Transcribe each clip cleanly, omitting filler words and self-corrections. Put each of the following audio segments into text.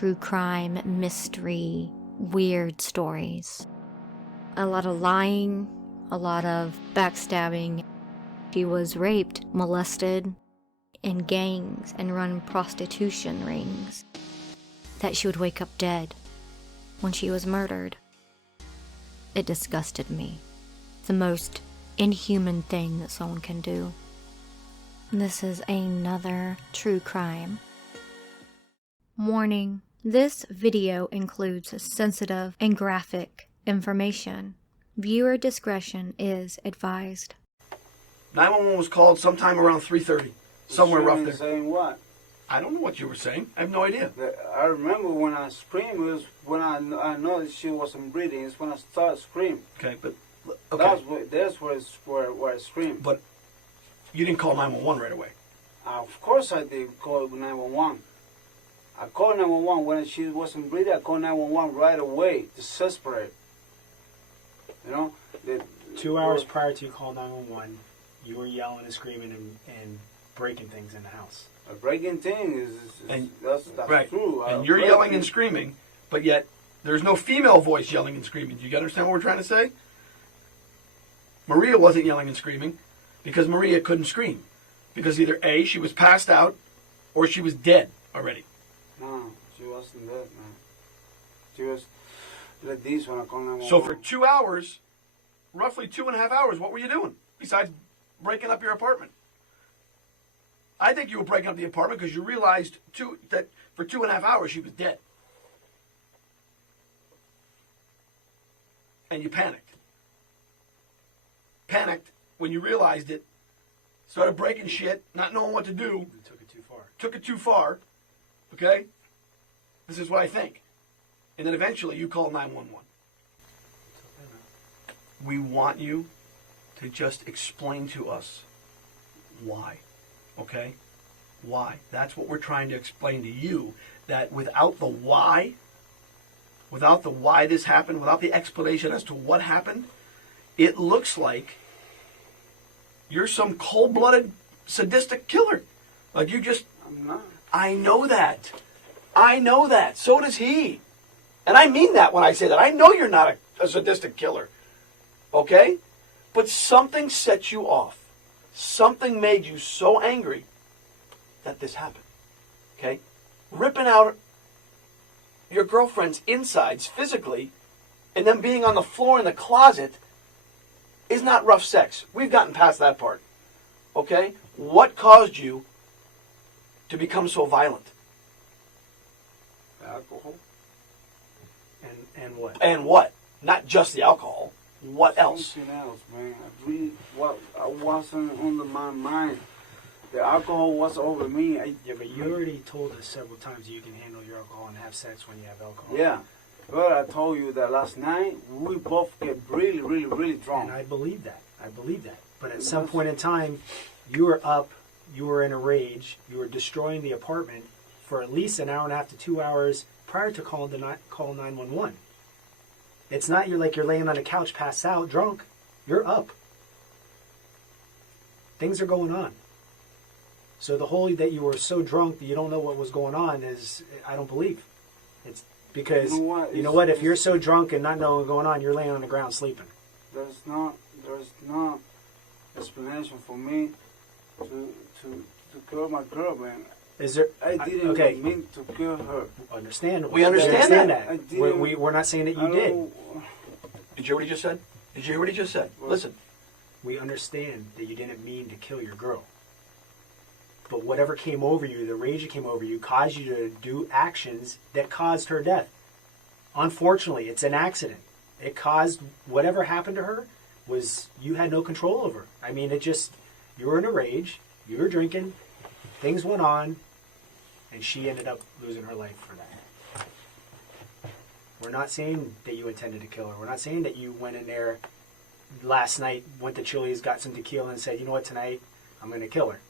true crime, mystery, weird stories. A lot of lying, a lot of backstabbing. She was raped, molested, in gangs, and run prostitution rings. That she would wake up dead when she was murdered. It disgusted me. The most inhuman thing that someone can do. This is another true crime. Warning: this video includes sensitive and graphic information. Viewer discretion is advised. 911 was called sometime around 3:30, somewhere rough there. Saying what? I don't know what you were saying. I have no idea. I remember when I screamed, it was when I know that she wasn't breathing. It's when I started screaming. Okay, but okay. That's where I screamed. But you didn't call 911 right away. Of course I did call 911. I called 911 when she wasn't breathing. I called 911 right away, desperate. You know. 2 hours prior to you call 911, you were yelling and screaming and breaking things in the house. A breaking thing that's right. true. And you're yelling and screaming, but yet there's no female voice yelling and screaming. Do you understand what we're trying to say? Maria wasn't yelling and screaming because Maria couldn't scream. Because either A, she was passed out, or she was dead already. No, she wasn't dead, man. She was like this when I called 911. So for 2 hours, roughly 2.5 hours, what were you doing besides breaking up your apartment? I think you were breaking up the apartment because you realized that for 2.5 hours she was dead. And you panicked. Panicked when you realized it, started breaking shit, not knowing what to do. You took it too far. Took it too far, okay? This is what I think. And then eventually you call 911. We want you to just explain to us why. Okay? Why? That's what we're trying to explain to you. That without the why this happened, without the explanation as to what happened, it looks like you're some cold-blooded, sadistic killer. Like you just... I'm not. I know that. I know that. So does he. And I mean that when I say that. I know you're not a sadistic killer. Okay? But something set you off. Something made you so angry that this happened. Okay? Ripping out your girlfriend's insides physically and then being on the floor in the closet is not rough sex. We've gotten past that part. Okay? What caused you to become so violent? Alcohol. And what? And what? Not just the alcohol. What else? Something else, man. I wasn't under my mind. The alcohol was over me. Yeah, but you already told us several times you can handle your alcohol and have sex when you have alcohol. Yeah. But I told you that last night we both get really, really, really drunk. And I believe that. But at some point in time, you were up, you were in a rage, you were destroying the apartment for at least an hour and a half to 2 hours prior to call 911. It's not you're laying on a couch passed out drunk. You're up. Things are going on. So the whole that you were so drunk that you don't know what was going on is, I don't believe. It's because, you know what, if you're so drunk and not knowing what's going on, you're laying on the ground sleeping. There's no explanation for me to kill my girl, man. Is there? I didn't mean to kill her. Understand? We understand that. We're not saying that you did. Did you hear what he just said? Did you hear what he just said? Listen. We understand that you didn't mean to kill your girl. But whatever came over you, the rage that came over you, caused you to do actions that caused her death. Unfortunately, it's an accident. It caused whatever happened to her was you had no control over. I mean, you were in a rage, you were drinking, things went on, and she ended up losing her life for that. We're not saying that you intended to kill her. We're not saying that you went in there last night, went to Chili's, got some tequila, and said, you know what, tonight I'm going to kill her.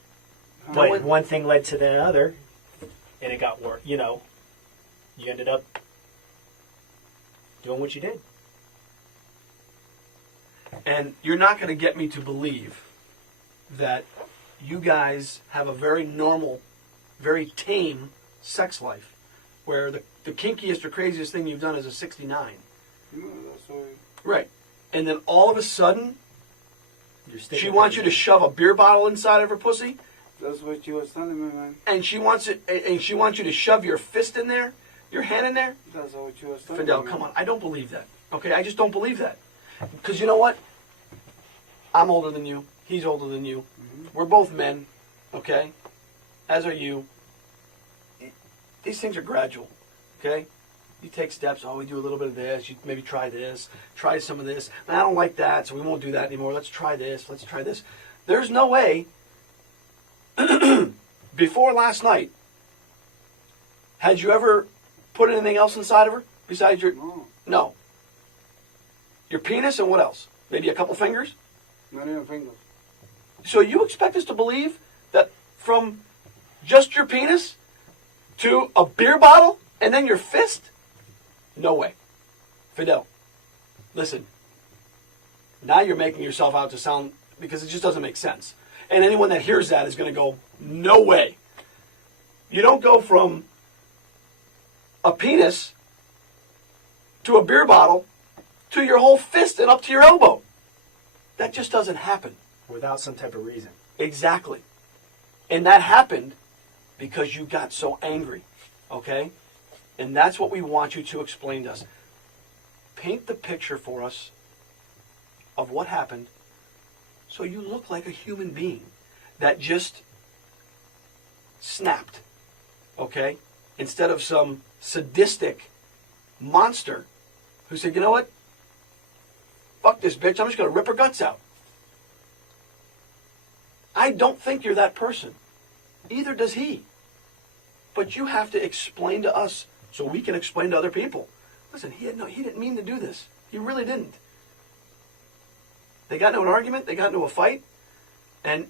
But one thing led to the other, and it got worse. You know, you ended up doing what you did. And you're not going to get me to believe that you guys have a very normal, very tame sex life where the kinkiest or craziest thing you've done is a 69. No, that's all. Right. And then all of a sudden, You're sticking she wants to you to shove a beer bottle inside of her pussy, That's what she was telling me, man. and she wants you to shove your fist in there, your hand in there. That's what she was telling Fidel, me. come on. I don't believe that. Okay, I just don't believe that. Because you know what? I'm older than you. He's older than you. We're both men. Okay? As are you. These things are gradual. Okay? You take steps. Oh, we do a little bit of this. You maybe try this. Try some of this. And I don't like that, so we won't do that anymore. Let's try this. Let's try this. There's no way. Before last night, had you ever put anything else inside of her besides your... No, No. Your penis and what else? Maybe a couple fingers? not even fingers. So you expect us to believe that from just your penis to a beer bottle and then your fist? No way. Fidel, listen. Now you're making yourself out to sound, because it just doesn't make sense. And anyone that hears that is going to go, no way. You don't go from a penis to a beer bottle to your whole fist and up to your elbow. That just doesn't happen. without some type of reason. Exactly. And that happened because you got so angry. Okay? And that's what we want you to explain to us. Paint the picture for us of what happened so you look like a human being that just snapped. Okay? Instead of some sadistic monster who said, you know what? Fuck this bitch, I'm just going to rip her guts out. I don't think you're that person. Either does he. But you have to explain to us so we can explain to other people. Listen, he didn't mean to do this. He really didn't. They got into an argument, they got into a fight, and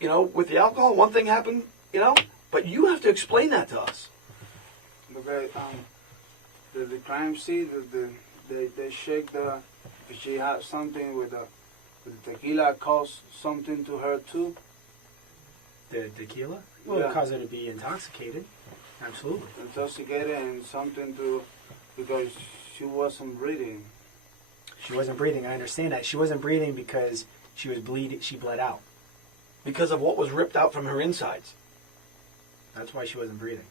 you know, with the alcohol, one thing happened, you know, but you have to explain that to us. Look at the crime scene. They shake the. If she had something with the tequila, caused something to her too. The tequila? Well, Yeah. it caused her to be intoxicated. Absolutely. Intoxicated and something to, because she wasn't breathing. She wasn't breathing. I understand that. She wasn't breathing because she was bleeding. She bled out. Because of what was ripped out from her insides. That's why she wasn't breathing.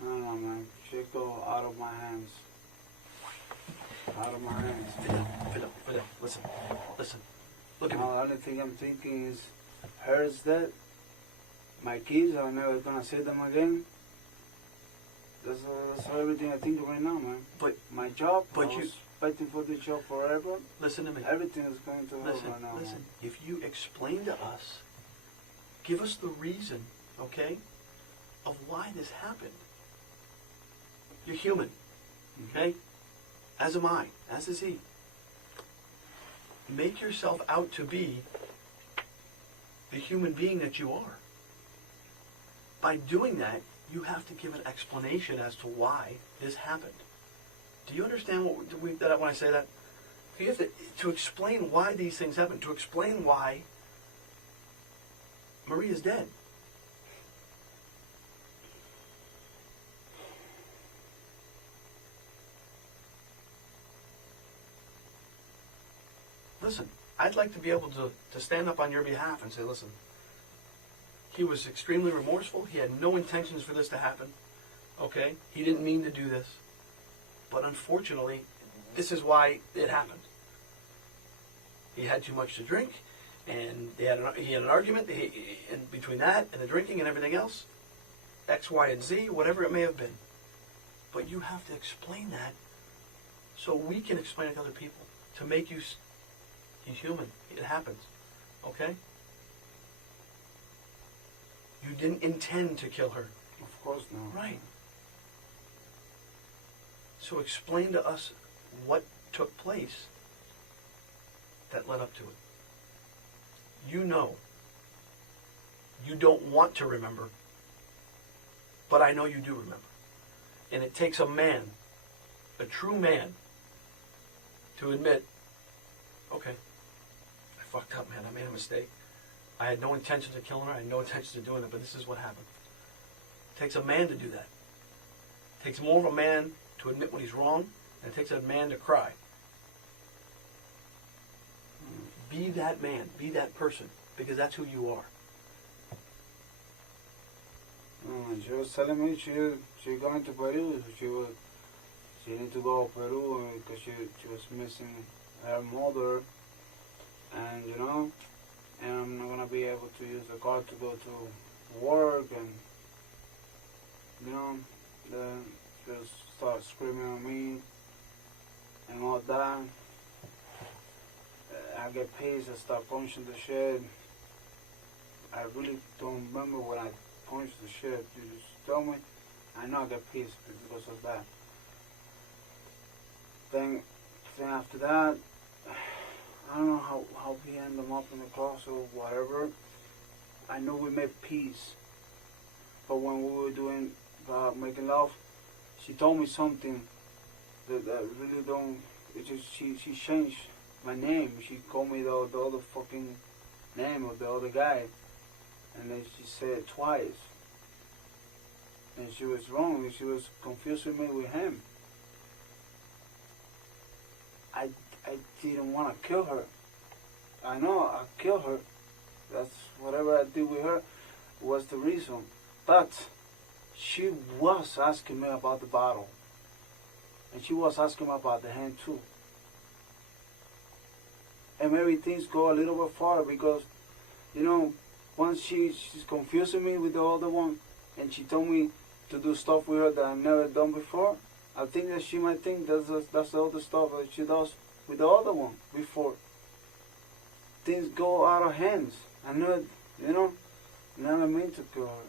I don't know, man. She go out of my hands. Out of my hands. Fidel, listen. Look at me. Now, the only thing I'm thinking is, hers dead. My kids, I'm never gonna see them again. That's everything I think right now, man. But my job, but I you- was fighting for the job forever. listen to me. Everything is going to hell Listen, right now. listen. If you explain to us, give us the reason, okay, of why this happened. You're human, okay? As am I, as is he. Make yourself out to be the human being that you are. By doing that, you have to give an explanation as to why this happened. Do you understand that when I say that? You have to explain why these things happen, to explain why Maria's dead. Listen, I'd like to be able to stand up on your behalf and say, listen, he was extremely remorseful. He had no intentions for this to happen. Okay? He didn't mean to do this. But unfortunately, this is why it happened. He had too much to drink, and he had an argument, and between that and the drinking and everything else, X, Y, and Z, whatever it may have been. But you have to explain that so we can explain it to other people, to make you... He's human. It happens. Okay? You didn't intend to kill her. Of course not. Right. So explain to us what took place that led up to it. You know. You don't want to remember. But I know you do remember. And it takes a man, a true man, to admit, okay, I fucked up, man. I made a mistake. I had no intentions of killing her. I had no intentions of doing it, but this is what happened. It takes a man to do that. It takes more of a man to admit when he's wrong, and it takes a man to cry. Be that man. Be that person, because that's who you are. She was telling me she going to Peru. She need to go to Peru because she was missing her mother, and you know, and I'm not gonna be able to use the car to go to work, and you know, she just start screaming at me and all that. I get pissed. I start punching the shit. I really don't remember when I punched the shit. You just tell me. I know I get pissed because of that. Then after that, I don't know how we end them up in the class or whatever. I know we made peace. But when we were doing making love, she told me something that really don't. It just she changed my name. She called me the other fucking name of the other guy, and then she said it twice. And she was wrong. She was confusing me with him. I didn't want to kill her. I know I killed her. That's whatever I did with her was the reason. But she was asking me about the bottle. And she was asking me about the hand too. And maybe things go a little bit far because, you know, once she's confusing me with the other one and she told me to do stuff with her that I've never done before, I think that she might think that's the other stuff that she does with the other one before. Things go out of hands. I know, you know, never meant to kill her.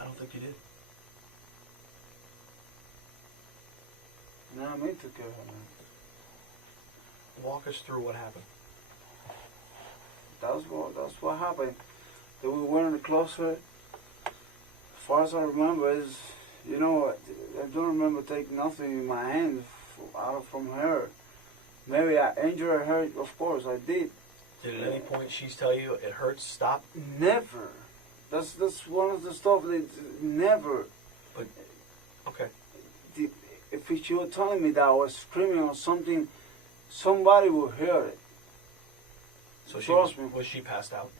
I don't think you did. Never meant to kill her, man. Walk us through what happened. That's what happened. That we went in the closet. As far as I remember, is, you know, I don't remember taking nothing in my hand out from her. Maybe I injured her. Of course, I did. Did at any point she tell you it hurts? Stop. Never. That's one of the stuff that never. But okay. If she was telling me that I was screaming or something, somebody would hear it. So was she passed out?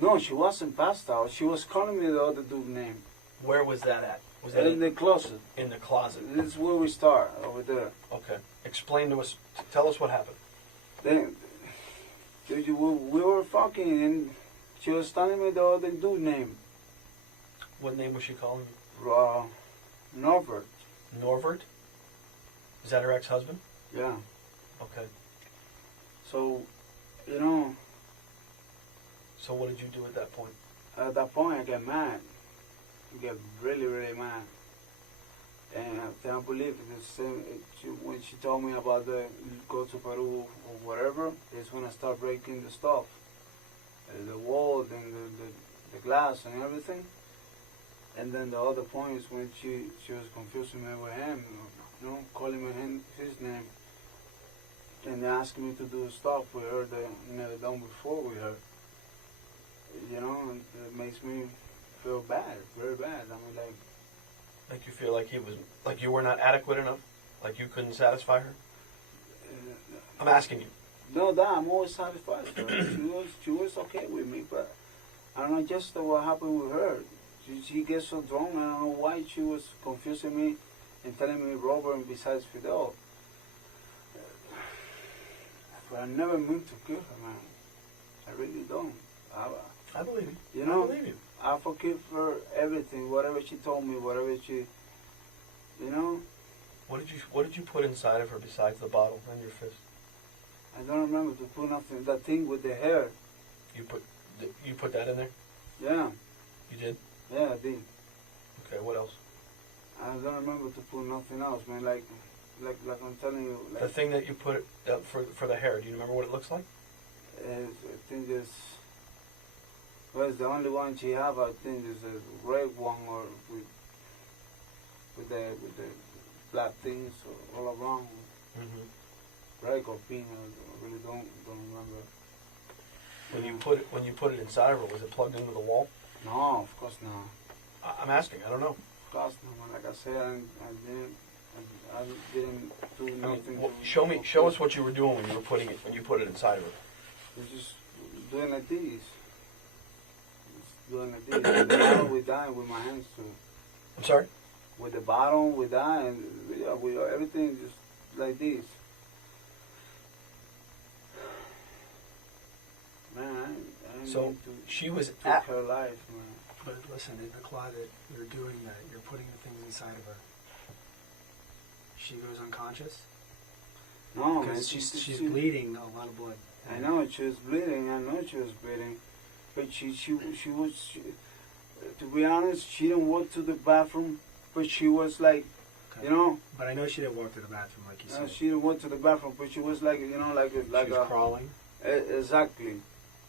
No, she wasn't passed out. She was calling me the other dude's name. Where was that at? Was that in the closet? In the closet. This is where we start, over there. Okay. Explain to us. Tell us what happened. Then we were fucking, and she was telling me the other dude's name. What name was she calling you? Norbert. Norbert? Is that her ex-husband? Yeah. Okay. So, you know. So what did you do at that point? At that point, I get mad. I get really, really mad. And I can't believe it. When she told me about the go to Peru or whatever, is when I start breaking the stuff. The wall and the glass and everything. And then the other point is when she was confusing me with him, you know, calling me his name. And asking me to do stuff with her that I never done before with her. You know, and it makes me feel bad, very bad. I mean, like you feel like you were not adequate enough, like you couldn't satisfy her. I'm asking you. No, I'm always satisfied with her. She was okay with me, but I don't know just what happened with her. She gets so drunk. I don't know why she was confusing me and telling me Robert and besides Fidel. But I never meant to kill her, man. I really don't. I believe you. You know, I believe you. I forgive her everything, whatever she told me, whatever she, you know. What did you put inside of her besides the bottle and your fist? I don't remember to put nothing. That thing with the hair. You put that in there? Yeah. You did? Yeah, I did. Okay. What else? I don't remember to put nothing else, man. Like I'm telling you. Like, the thing that you put for the hair. Do you remember what it looks like? I think it's. Well, it's the only one she have. I think is a red one or with the black things all around. Mm-hmm. reg or bean. I really don't remember. When you put it inside of her, was it plugged into the wall? No, of course not. I'm asking. I don't know. Of course not. Like I said, I didn't do I mean, nothing. show us what you were doing when you put it inside of her. It's just doing like this. Just doing like this. With the bottle, we die with my hands too. I'm sorry? With the bottle, we die, and yeah, we everything just like this. Man, I didn't So mean to she was took at. her life, man. But listen, in the closet, you're doing that. You're putting the things inside of her. She goes unconscious No, man, because she's bleeding a lot of blood. I know she was bleeding. I know she was bleeding, but she was. To be honest, she didn't walk to the bathroom, but she was like, Okay. you know. But I know she didn't walk to the bathroom like you said. She didn't walk to the bathroom, but she was like, you know, like She was crawling. Exactly,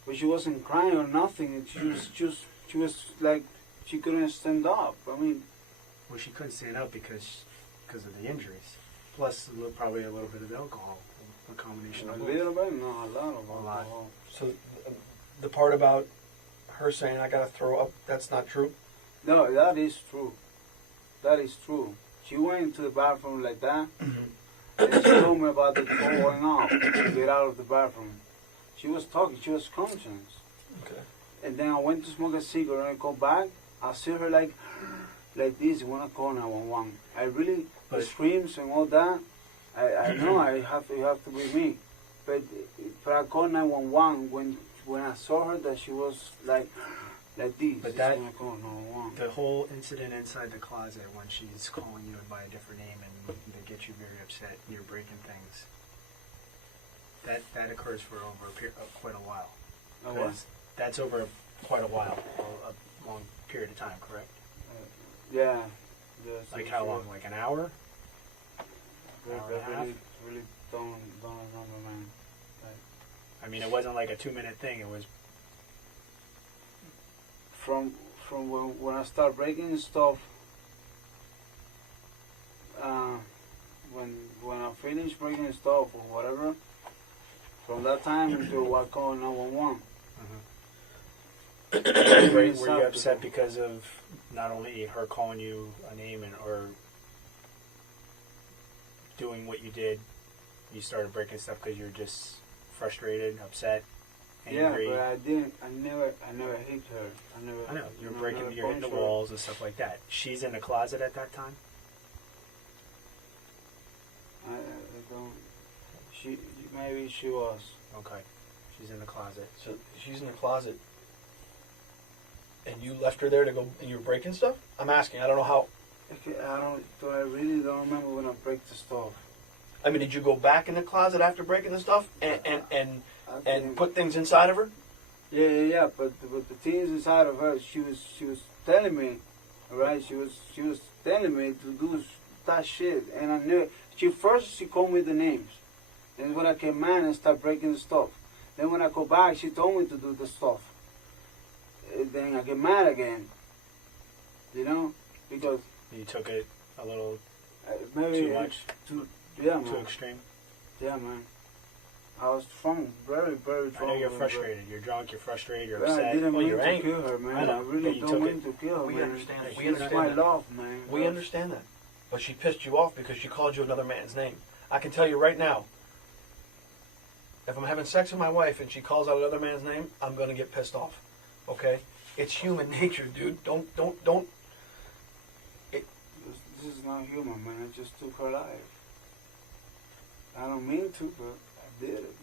but she wasn't crying or nothing. She was like she couldn't stand up. I mean, Well, she couldn't stand up because of the injuries. Plus, probably a little bit of alcohol, a combination a of little both. bit, no, a lot of A lot. alcohol. So the part about her saying I gotta throw up, that's not true. No, that is true. That is true. She went into the bathroom like that, and she told me about the going out to get out of the bathroom. She was talking. She was conscious. Okay. And then I went to smoke a cigarette and I come back. I see her like this when I call 911. I really, the But- screams and all that, I know it have to be me. But I called 911 when I saw her that she was like this. But That's that- when I called 911. The whole incident inside the closet when she's calling you by a different name and they get you very upset and you're breaking things. That occurs for over quite a while. Oh, what? 'Cause that's over quite a while, a long period of time, correct? Yeah. Yeah, so Like how she long? Like an hour? was- Hour and a half? really don't remember, man. I mean, it wasn't like a 2-minute thing. It was From when I start breaking stuff, when I finish breaking stuff or whatever, from that time until I call 911. Were you upset because of not only her calling you a name or doing what you did? You started breaking stuff because you're just frustrated, upset, angry. Yeah, but I never hit her. I know you're hitting the walls and stuff like that. She's in the closet at that time. I don't. Maybe she was. Okay, she's in the closet. So she's in the closet, and you left her there to go, and you were breaking stuff? I'm asking. I don't know how. I really don't remember when I break the stuff. I mean, did you go back in the closet after breaking the stuff and I think- put things inside of her? Yeah. But the things inside of her, she was telling me, all right. She was telling me to do that shit, and I knew it. She called me the names, and when I came mad and started breaking the stuff. Then when I go back, she told me to do the stuff. Then I get mad again, you know, because You took it a little maybe too much, yeah, too man. extreme. Yeah, man. I was drunk, very, very drunk. I know you're frustrated. You're drunk. You're frustrated. You're I upset. didn't mean you're to angry. kill her, man. I I, know, really but you don't took mean to kill her, We man. understand it. We She's understand my that. love, man. We understand that. But she pissed you off because she called you another man's name. I can tell you right now, if I'm having sex with my wife and she calls out another man's name, I'm going to get pissed off. Okay? It's human nature, dude. Don't. This is not human, man. I just took her life. I don't mean to, but I did it.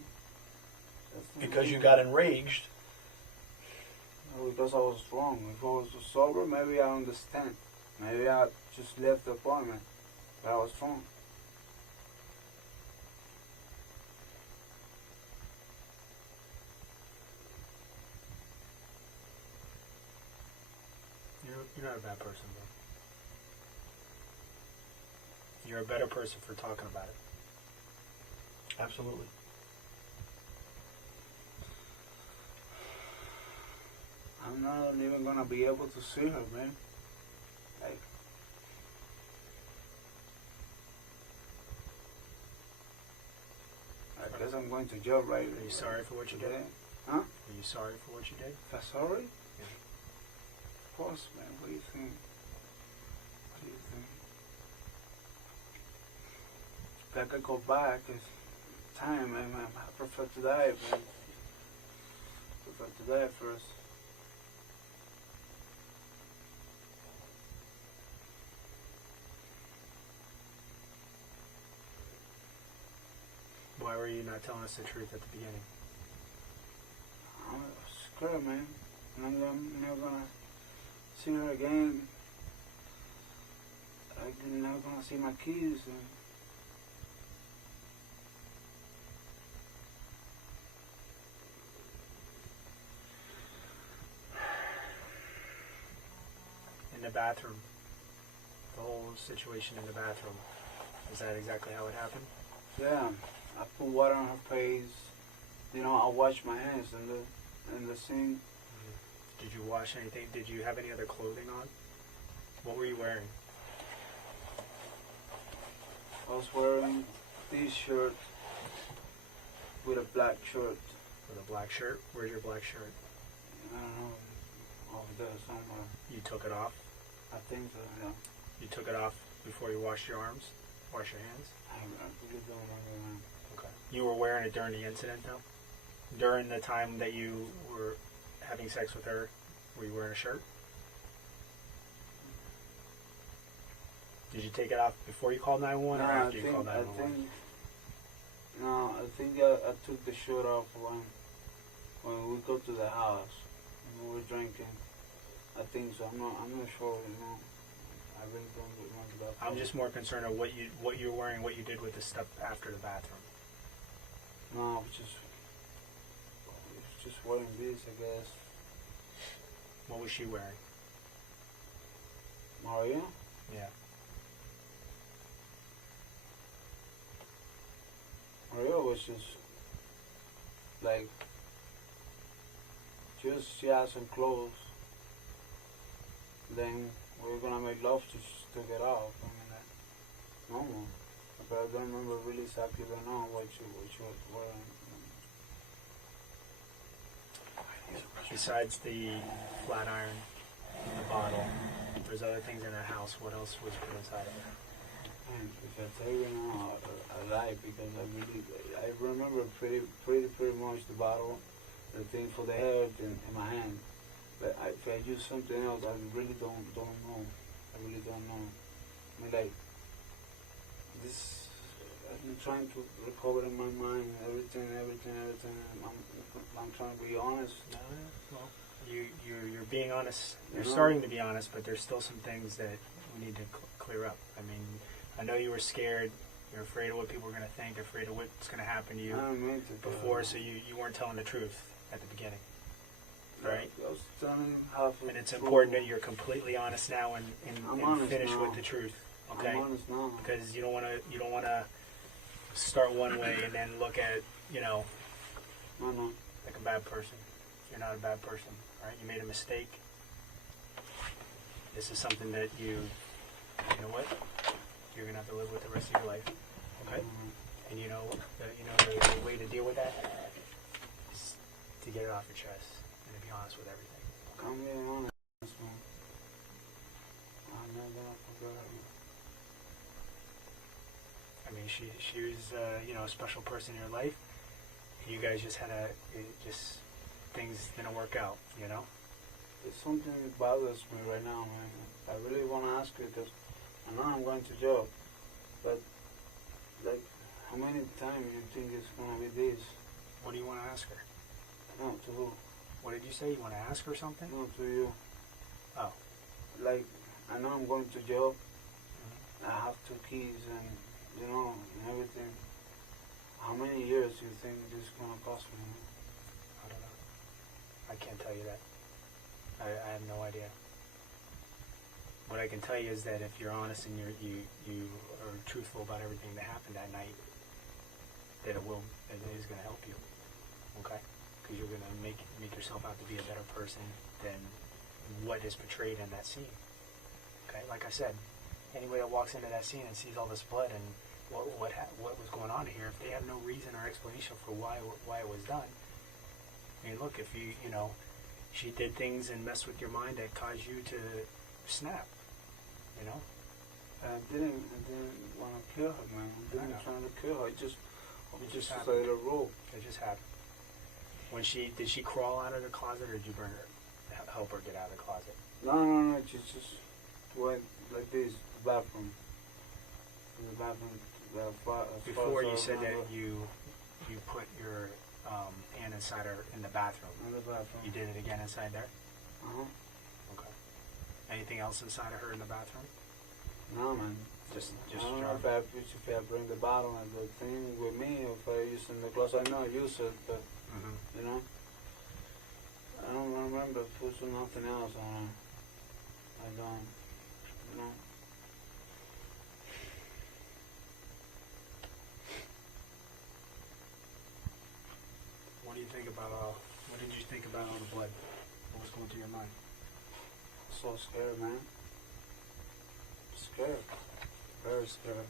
That's not Because you human. got enraged. No, because I was wrong. If I was sober, maybe I understand. Maybe I just left the apartment. But I was wrong. You're not a bad person, bro. You're a better person for talking about it. Absolutely. I'm not even gonna be able to see her, man. Like, I'm going to jail, right? Are you sorry for what you did? Huh? Are you sorry for what you did? If I'm sorry? Yeah. Of course, man. What do you think? What do you think? If I could go back, it's time, man. I prefer to die, man. I prefer to die first. Why were you not telling us the truth at the beginning? I'm scared, man. And I'm never gonna see her again. I'm never gonna see my kids. In the bathroom, the whole situation in the bathroom, is that exactly how it happened? Yeah, I put water on her face. You know, I wash my hands in the sink. Did you wash anything? Did you have any other clothing on? What were you wearing? I was wearing this shirt with a black shirt. With a black shirt? Where's your black shirt? I don't know, over there somewhere. You took it off? I think so, yeah. You took it off before you washed your arms? Wash your hands? I really don't remember. Okay. You were wearing it during the incident, though? During the time that you were having sex with her, were you wearing a shirt? Did you take it off before you called 911 or after you called 911? I think I took the shirt off when we go to the house and we were drinking. I think so. I'm not sure. You know, I really don't remember that. I'm just more concerned of what you were wearing, what you did with the stuff after the bathroom. No, I was just wearing this, I guess. What was she wearing? Maria? Yeah. Maria was just like, she had some clothes. Then we were gonna make love to get off. I mean, normal. But I don't remember really exactly what she was wearing. Besides the flat iron, the bottle, there's other things in the house. What else was put inside of it? And if I tell you now, I lie because I remember pretty much the bottle, the thing for the hair in my hand. But if I use something else, I really don't know. I really don't know. I mean, like this, I'm trying to recover in my mind everything. I'm trying to be honest. Well, you're being honest. You're starting to be honest, but there's still some things that we need to clear up. I mean, I know you were scared. You're afraid of what people are going to think, afraid of what's going to happen to you before, so you weren't telling the truth at the beginning, right? I was telling half. And it's important that you're completely honest now and finish now. with the truth, okay? I'm honest now. Because you don't want to start one way and then look at No. like a bad person. You're not a bad person, right? You made a mistake. This is something that you know what? You're gonna have to live with the rest of your life, okay? And you know the way to deal with that is to get it off your chest and to be honest with everything. I'm being honest, man. I'm not gonna forget her. I mean, she was a special person in your life. And you guys just things didn't work out, you know. There's something that bothers me right now, man. I really want to ask you because I know I'm going to jail, but like, how many times you think it's gonna be this? What do you want to ask her? No, to who? What did you say? You want to ask her something? No, to you. Oh. Like, I know I'm going to jail. I have 2 kids and, and everything. How many years do you think this is going to cost me? I don't know. I can't tell you that. I have no idea. What I can tell you is that if you're honest and you are truthful about everything that happened that night, that it is going to help you. Okay? Because you're going to make yourself out to be a better person than what is portrayed in that scene. Okay? Like I said, anybody that walks into that scene and sees all this blood and what was going on here if they have no reason or explanation for why it was done. I mean, look, if you know, she did things and messed with your mind that caused you to snap, you know? I didn't want to kill her, man. I didn't try to kill her. It just let her roll. It just happened. Did she crawl out of the closet, or did you bring her, help her get out of the closet? No. She just went like this, the bathroom. The bathroom. Before you said that you put your hand inside her in the bathroom. In the bathroom. You did it again inside there? Uh-huh. Okay. Anything else inside of her in the bathroom? No, man. Just I don't know if I bring the bottle and the thing with me, or if I use it in the closet. I know I use it, but, you know, I don't remember putting nothing else on her. I don't, you know. What do you think about what did you think about all the blood? What was going through your mind? So scared, man. Scared. Very scared.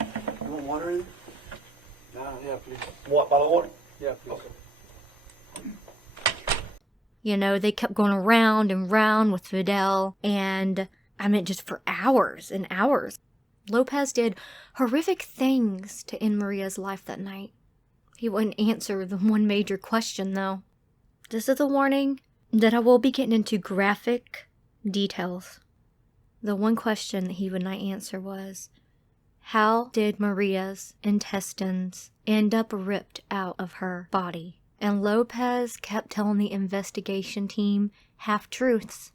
100%. You want water in? Yeah, please. What, bottle of water? Yeah, please. Okay. You know, they kept going around and round with Fidel, and I mean, just for hours and hours. Lopez did horrific things to end Maria's life that night. He wouldn't answer the one major question, though. This is a warning that I will be getting into graphic details. The one question that he would not answer was, how did Maria's intestines end up ripped out of her body? And Lopez kept telling the investigation team half-truths.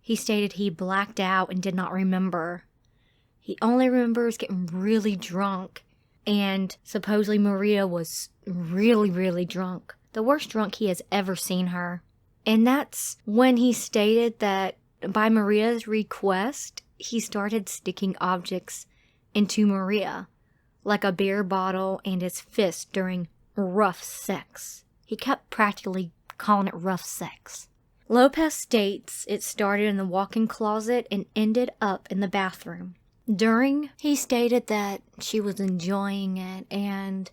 He stated he blacked out and did not remember. He only remembers getting really drunk, and supposedly Maria was really, really drunk. The worst drunk he has ever seen her. And that's when he stated that by Maria's request, he started sticking objects into Maria, like a beer bottle and his fist during rough sex. He kept practically calling it rough sex. Lopez states it started in the walk-in closet and ended up in the bathroom. He stated that she was enjoying it and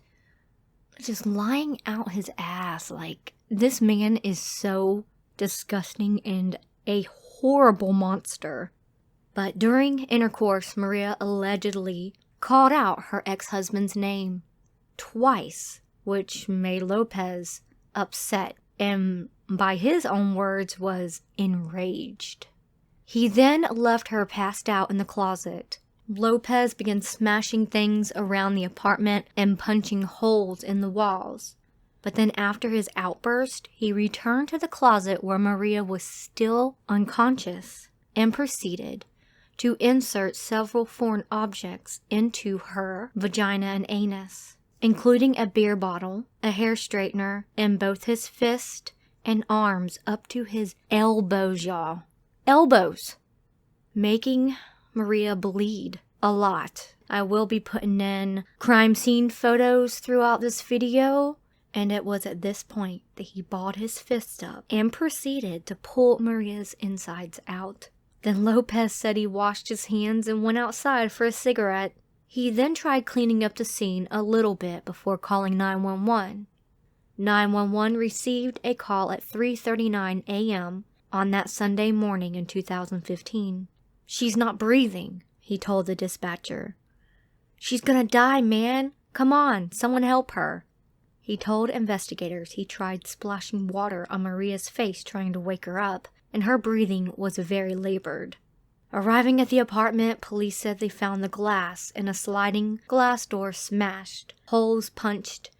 just lying out his ass. Like, this man is so disgusting and a horrible monster. But during intercourse, Maria allegedly called out her ex-husband's name twice, which made Lopez upset and, by his own words, was enraged. He then left her passed out in the closet. Lopez began smashing things around the apartment and punching holes in the walls. But then after his outburst, he returned to the closet where Maria was still unconscious and proceeded to insert several foreign objects into her vagina and anus, including a beer bottle, a hair straightener, and both his fist and arms up to his elbows, y'all. Elbows! Making Maria bleed a lot. I will be putting in crime scene photos throughout this video, and it was at this point that he balled his fists up and proceeded to pull Maria's insides out. Then Lopez said he washed his hands and went outside for a cigarette. He then tried cleaning up the scene a little bit before calling 911. 911 received a call at 3:39 a.m. on that Sunday morning in 2015. "She's not breathing," he told the dispatcher. "She's gonna die, man. Come on, someone help her." He told investigators he tried splashing water on Maria's face trying to wake her up, and her breathing was very labored. Arriving at the apartment, police said they found the glass in a sliding glass door smashed, holes punched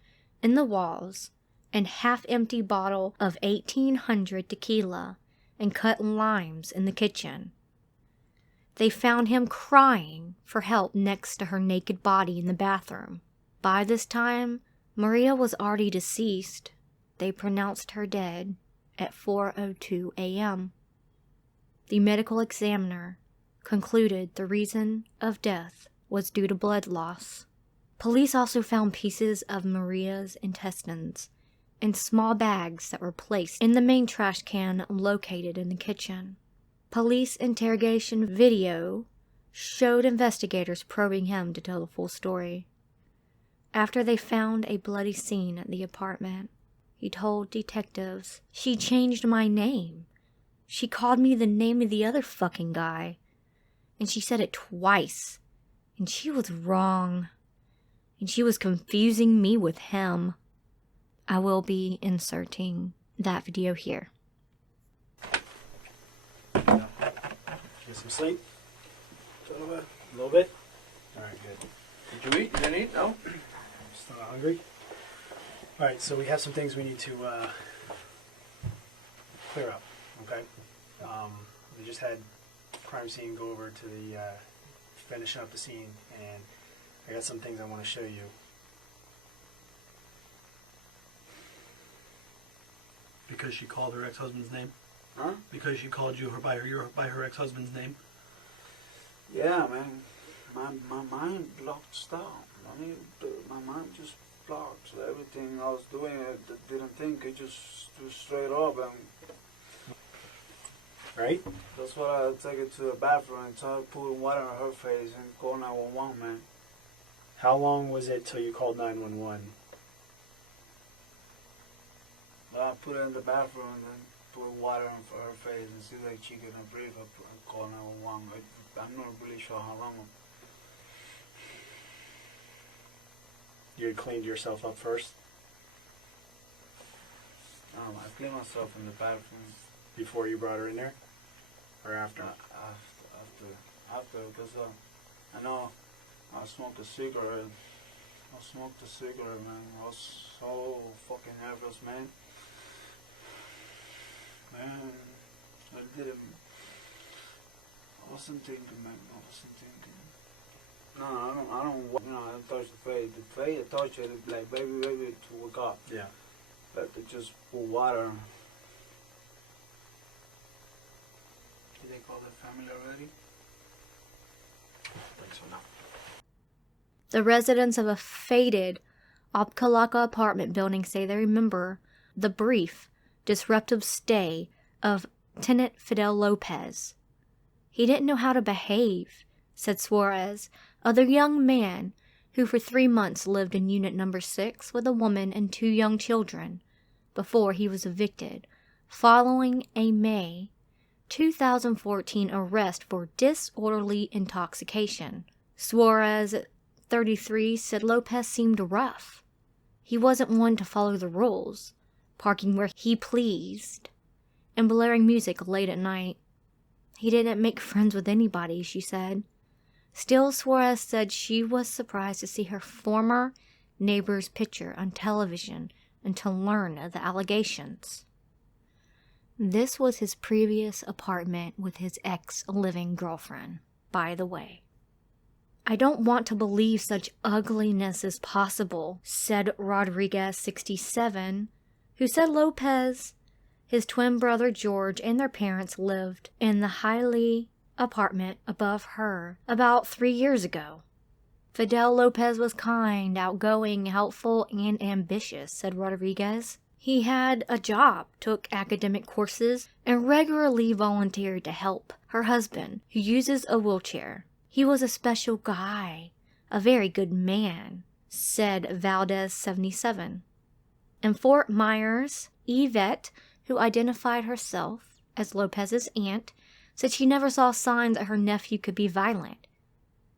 in the walls, and half-empty bottle of 1800 tequila and cut limes in the kitchen. They found him crying for help next to her naked body in the bathroom. By this time, Maria was already deceased. They pronounced her dead at 4:02 a.m. The medical examiner concluded the reason of death was due to blood loss. Police also found pieces of Maria's intestines in small bags that were placed in the main trash can located in the kitchen. Police interrogation video showed investigators probing him to tell the full story. After they found a bloody scene at the apartment, he told detectives, "She changed my name. She called me the name of the other fucking guy. And she said it twice. And she was wrong. And she was confusing me with him." I will be inserting that video here. Get some sleep? A little bit. A little bit? Alright, good. Did you eat? You didn't eat? No? Still not hungry? Alright, so we have some things we need to clear up, okay? We just had crime scene go over to the finishing up the scene, and I got some things I want to show you. Because she called her ex-husband's name? Huh? Because she called you by her ex-husband's name? Yeah, man. My mind blocked stop. I mean, my mind just blocked. So everything I was doing, I didn't think. It just straight up, and Right? that's why I take it to the bathroom and try to put water on her face and call 911, man. How long was it till you called 911? I put her in the bathroom and then put water on her face and see like she couldn't breathe. I call 911. I'm not really sure how long. You had cleaned yourself up first I cleaned myself in the bathroom. before you brought her in there? Or after? After, because I know I smoked a cigarette. Man. I was so fucking nervous, man. I wasn't thinking, man. No, I don't touch the face. The face, I touch it, it's like, baby, to wake up. Yeah. But to just put water. Did they call the family already? I think so, no. The residents of a faded Opkalaka apartment building say they remember the brief, disruptive stay of tenant Fidelopez. He didn't know how to behave, said Suarez, other young man who for 3 months lived in unit number 6 with a woman and 2 young children before he was evicted, following a May 2014 arrest for disorderly intoxication. Suarez, 33, said Lopez seemed rough. He wasn't one to follow the rules, parking where he pleased, and blaring music late at night. He didn't make friends with anybody, she said. Still, Suarez said she was surprised to see her former neighbor's picture on television and to learn of the allegations. This was his previous apartment with his ex-living girlfriend, by the way. I don't want to believe such ugliness is possible, said Rodriguez, 67, who said Lopez, his twin brother George, and their parents lived in the Hialeah apartment above her about 3 years ago. Fidel Lopez was kind, outgoing, helpful, and ambitious, said Rodriguez. He had a job, took academic courses, and regularly volunteered to help her husband, who uses a wheelchair. He was a special guy, a very good man, said Valdez, 77. In Fort Myers, Yvette, who identified herself as Lopez's aunt, said she never saw signs that her nephew could be violent.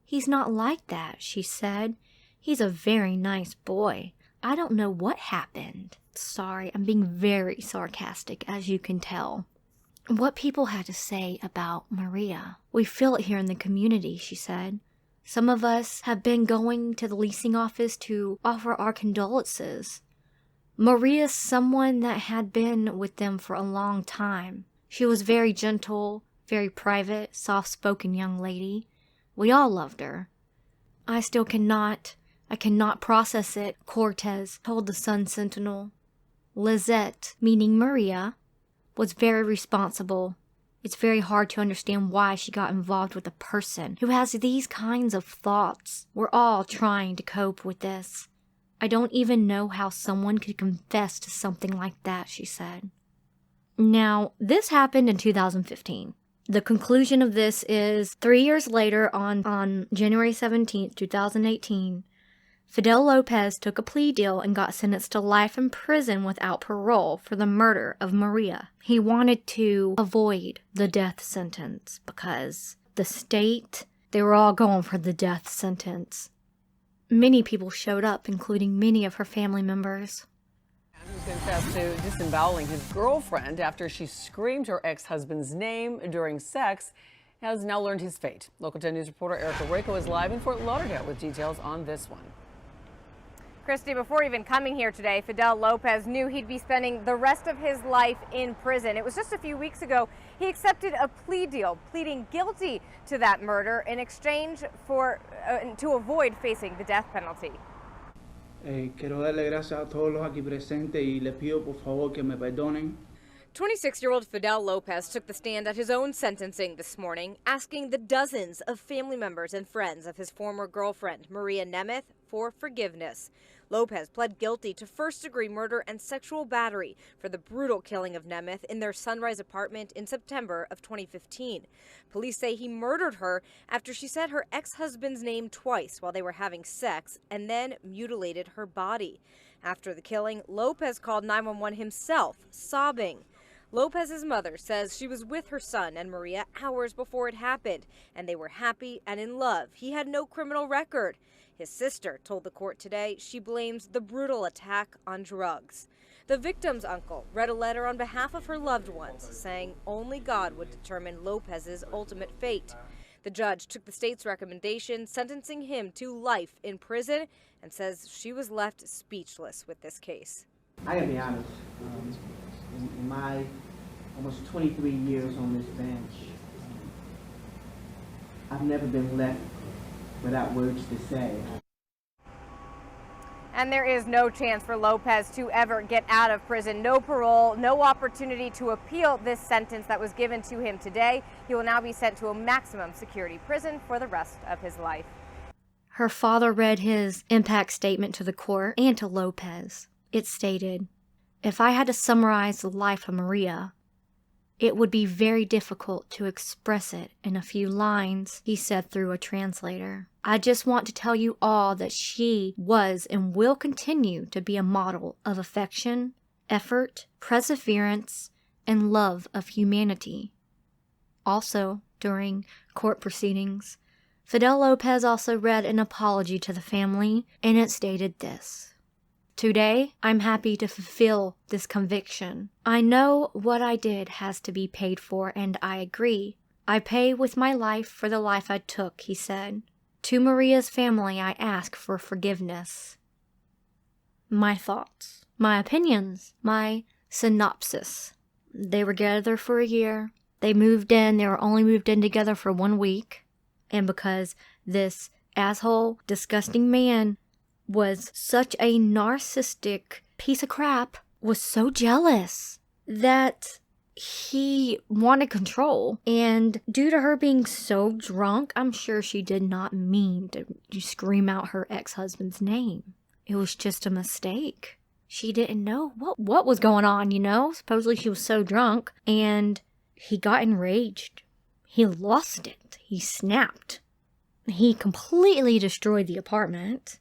He's not like that, she said. He's a very nice boy. I don't know what happened. Sorry, I'm being very sarcastic, as you can tell. What people had to say about Maria. We feel it here in the community, she said. Some of us have been going to the leasing office to offer our condolences. Maria's someone that had been with them for a long time. She was very gentle, very private, soft-spoken young lady. We all loved her. I cannot process it, Cortez told the Sun Sentinel. Lizette, meaning Maria, was very responsible. It's very hard to understand why she got involved with a person who has these kinds of thoughts. We're all trying to cope with this. I don't even know how someone could confess to something like that, she said. Now, this happened in 2015. The conclusion of this is 3 years later, on January 17th, 2018, Fidelopez took a plea deal and got sentenced to life in prison without parole for the murder of Maria. He wanted to avoid the death sentence because the state, they were all going for the death sentence. Many people showed up, including many of her family members. Who confessed to disemboweling his girlfriend after she screamed her ex-husband's name during sex has now learned his fate. Local 10 News reporter Erica Rayco is live in Fort Lauderdale with details on this one. Christy, before even coming here today, Fidelopez knew he'd be spending the rest of his life in prison. It was just a few weeks ago he accepted a plea deal, pleading guilty to that murder in exchange for to avoid facing the death penalty. Quiero darle gracias a todos los aquí presentes y le pido por favor que me perdonen. 26-year-old Fidelopez took the stand at his own sentencing this morning, asking the dozens of family members and friends of his former girlfriend, Maria Nemeth, for forgiveness. Lopez pled guilty to first-degree murder and sexual battery for the brutal killing of Nemeth in their Sunrise apartment in September of 2015. Police say he murdered her after she said her ex-husband's name twice while they were having sex and then mutilated her body. After the killing, Lopez called 911 himself, sobbing. Lopez's mother says she was with her son and Maria hours before it happened, and they were happy and in love. He had no criminal record. His sister told the court today she blames the brutal attack on drugs. The victim's uncle read a letter on behalf of her loved ones, saying only God would determine Lopez's ultimate fate. The judge took the state's recommendation, sentencing him to life in prison, and says she was left speechless with this case. I gotta be honest, in my almost 23 years on this bench, I've never been left without words to say. And there is no chance for Lopez to ever get out of prison. No parole, no opportunity to appeal this sentence that was given to him today. He will now be sent to a maximum security prison for the rest of his life. Her father read his impact statement to the court and to Lopez. It stated, "If I had to summarize the life of Maria, it would be very difficult to express it in a few lines," he said through a translator. "I just want to tell you all that she was and will continue to be a model of affection, effort, perseverance, and love of humanity." Also, during court proceedings, Fidelopez also read an apology to the family, and it stated this: "Today, I'm happy to fulfill this conviction. I know what I did has to be paid for, and I agree. I pay with my life for the life I took," he said. "To Maria's family, I ask for forgiveness." My thoughts, my opinions, my synopsis. They were together for a year. They moved in. They were only moved in together for 1 week. And because this asshole, disgusting man was such a narcissistic piece of crap, was so jealous that he wanted control. And due to her being so drunk, I'm sure she did not mean to scream out her ex-husband's name. It was just a mistake. She didn't know what was going on, you know? Supposedly she was so drunk, and he got enraged. He lost it. He snapped. He completely destroyed the apartment.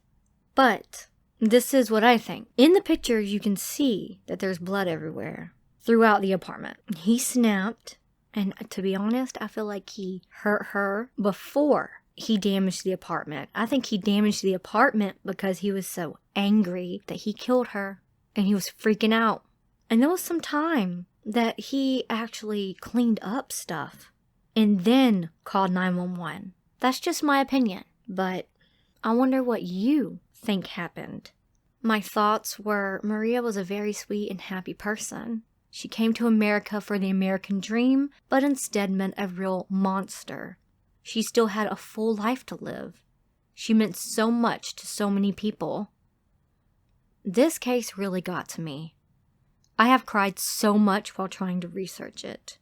But this is what I think. In the pictures, you can see that there's blood everywhere throughout the apartment. He snapped, and to be honest, I feel like he hurt her before he damaged the apartment. I think he damaged the apartment because he was so angry that he killed her, and he was freaking out. And there was some time that he actually cleaned up stuff and then called 911. That's just my opinion, but I wonder what you think happened. My thoughts were Maria was a very sweet and happy person. She came to America for the American dream, but instead meant a real monster. She still had a full life to live. She meant so much to so many people. This case really got to me. I have cried so much while trying to research it.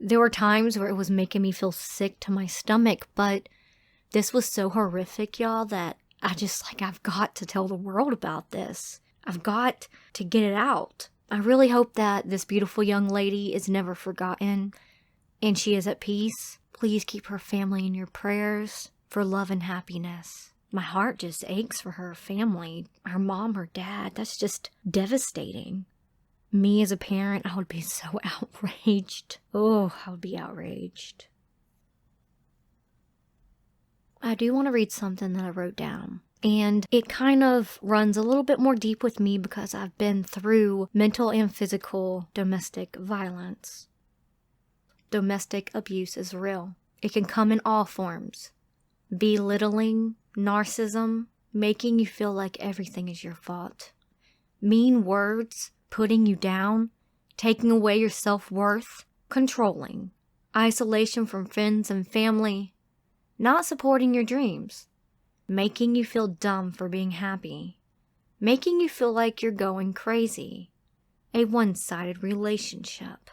There were times where it was making me feel sick to my stomach, but this was so horrific, y'all, that I've got to tell the world about this. I've got to get it out. I really hope that this beautiful young lady is never forgotten. and she is at peace, please keep her family in your prayers for love and happiness. My heart just aches for her family, her mom, her dad. That's just devastating. Me as a parent, I would be so outraged. Oh, I would be outraged. I do want to read something that I wrote down. And it kind of runs a little bit more deep with me because I've been through mental and physical domestic violence. Domestic abuse is real. It can come in all forms. Belittling, narcissism, making you feel like everything is your fault. Mean words, putting you down, taking away your self-worth, controlling. Isolation from friends and family, not supporting your dreams. Making you feel dumb for being happy. Making you feel like you're going crazy. A one-sided relationship.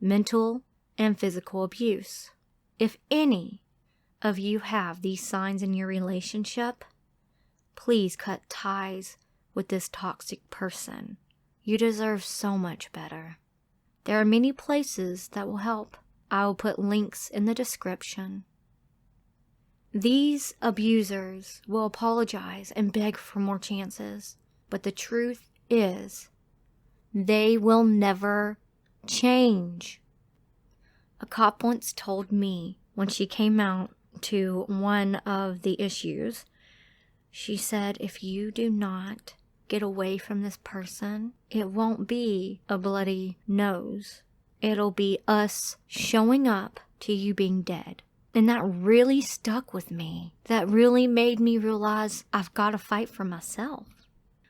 Mental and physical abuse. If any of you have these signs in your relationship, please cut ties with this toxic person. You deserve so much better. There are many places that will help. I will put links in the description. These abusers will apologize and beg for more chances, but the truth is, they will never change. A cop once told me when she came out to one of the issues, she said, if you do not get away from this person, it won't be a bloody nose. It'll be us showing up to you being dead. And that really stuck with me. That really made me realize I've got to fight for myself.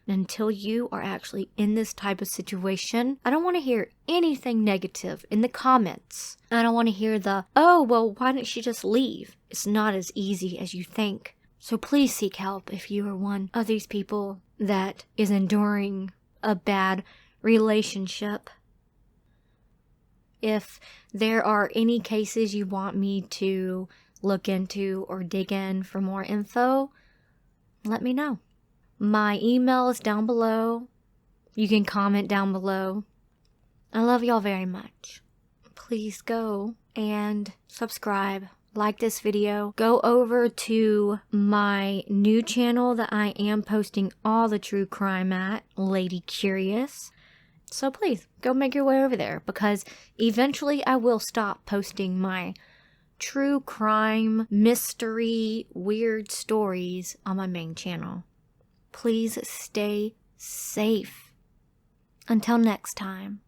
Until you are actually in this type of situation, I don't want to hear anything negative in the comments. I don't want to hear oh, well, why didn't she just leave? It's not as easy as you think. So please seek help if you are one of these people that is enduring a bad relationship. If there are any cases you want me to look into or dig in for more info, let me know. My email is down below. You can comment down below. I love y'all very much. Please go and subscribe. Like this video. Go over to my new channel that I am posting all the true crime at, Ladycurious. So please, go make your way over there, because eventually I will stop posting my true crime, mystery, weird stories on my main channel. Please stay safe. Until next time.